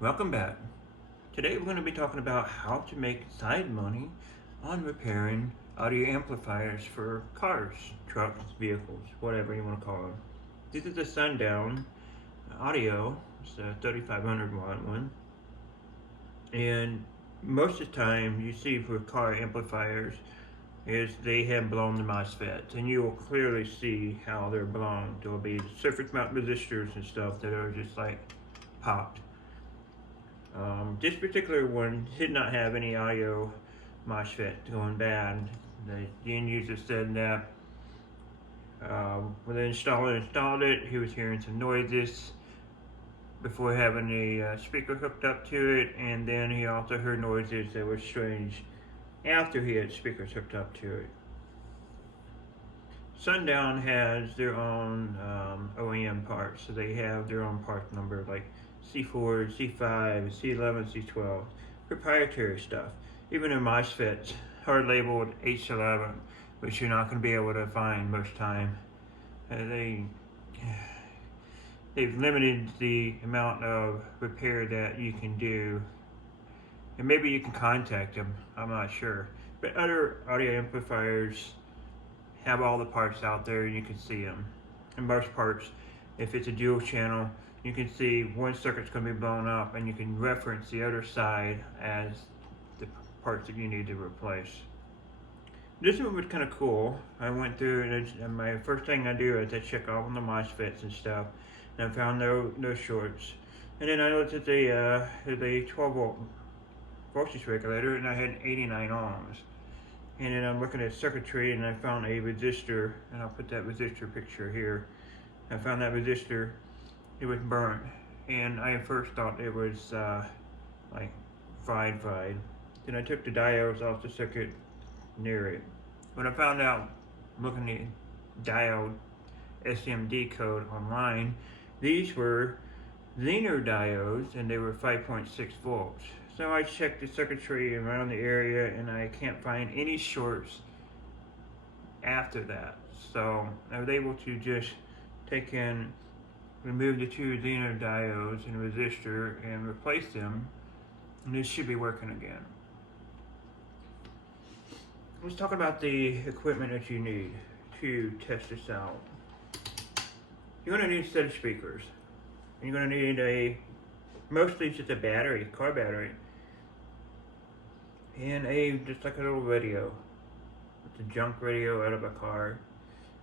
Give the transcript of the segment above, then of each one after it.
Welcome back. Today we're going to be talking about how to make side money on repairing audio amplifiers for cars, trucks, vehicles, whatever you want to call them. This is a Sundown audio. It's a 3500 watt one. And most of the time you see for car amplifiers is they have blown the MOSFETs, and you will clearly see how they're blown. There will be surface mount resistors and stuff that are just like popped. This particular one did not have any audio MOSFET going bad. The end user said that when they installed it, he was hearing some noises before having a speaker hooked up to it, and then he also heard noises that were strange after he had speakers hooked up to it. Sundown has their own OEM parts, so they have their own part number like C4, C5, C11, C12, proprietary stuff. Even their MOSFETs are labeled H11, which you're not going to be able to find most time. They've limited the amount of repair that you can do, and maybe you can contact them, I'm not sure. But other audio amplifiers have all the parts out there and you can see them. And most parts, if it's a dual channel, you can see one circuit's going to be blown up and you can reference the other side as the parts that you need to replace. This one was kind of cool. I went through and my first thing I do is I check all the MOSFETs and stuff, and I found no shorts. And then I looked at the 12 volt voltage regulator and I had 89 ohms. And then I'm looking at circuitry and I found a resistor, and I'll put that resistor picture here. I found that resistor, it was burnt, and I at first thought it was like fried. Then I took the diodes off the circuit near it. When I found out, looking at the diode SMD code online, these were Zener diodes and they were 5.6 volts. So I checked the circuitry around the area and I can't find any shorts after that. So I was able to just remove the two Zener diodes and resistor and replace them, and this should be working again. Let's talk about the equipment that you need to test this out. You're going to need a set of speakers. You're going to need mostly just a battery, car battery, and just like a little radio. It's a junk radio out of a car,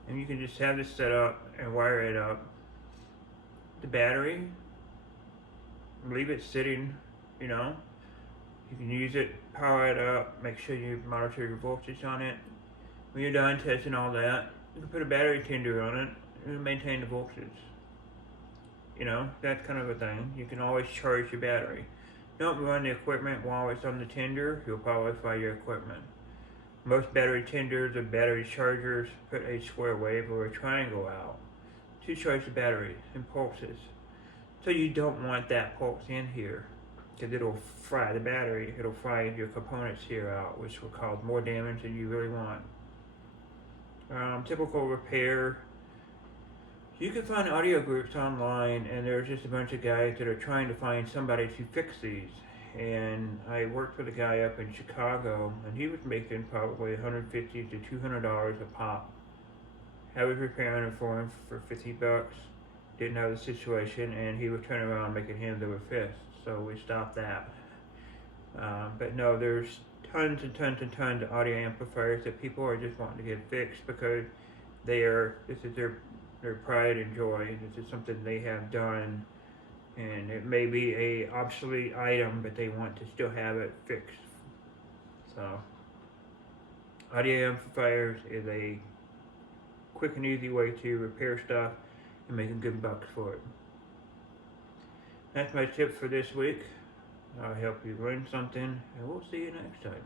and you can just have this set up and wire it up. The battery, leave it sitting, you know. You can use it, power it up, make sure you monitor your voltage on it. When you're done testing all that, you can put a battery tender on it and maintain the voltage. You know, that kind of a thing. You can always charge your battery. Don't run the equipment while it's on the tender, you'll qualify your equipment. Most battery tenders or battery chargers put a square wave or a triangle out to charge the battery in pulses. So you don't want that pulse in here, because it'll fry the battery, it'll fry your components here out, which will cause more damage than you really want. Typical repair. You can find audio groups online, and there's just a bunch of guys that are trying to find somebody to fix these. And I worked with a guy up in Chicago, and he was making probably $150 to $200 a pop. I was repairing it for him for 50 bucks. Didn't know the situation, and he was turning around making hands over fists. So we stopped that. But no, there's tons and tons and tons of audio amplifiers that people are just wanting to get fixed because this is their pride and joy. This is something they have done, and it may be a obsolete item, but they want to still have it fixed. So audio amplifiers is a quick and easy way to repair stuff and make a good bucks for it. That's my tip for this week. I'll help you learn something, and we'll see you next time.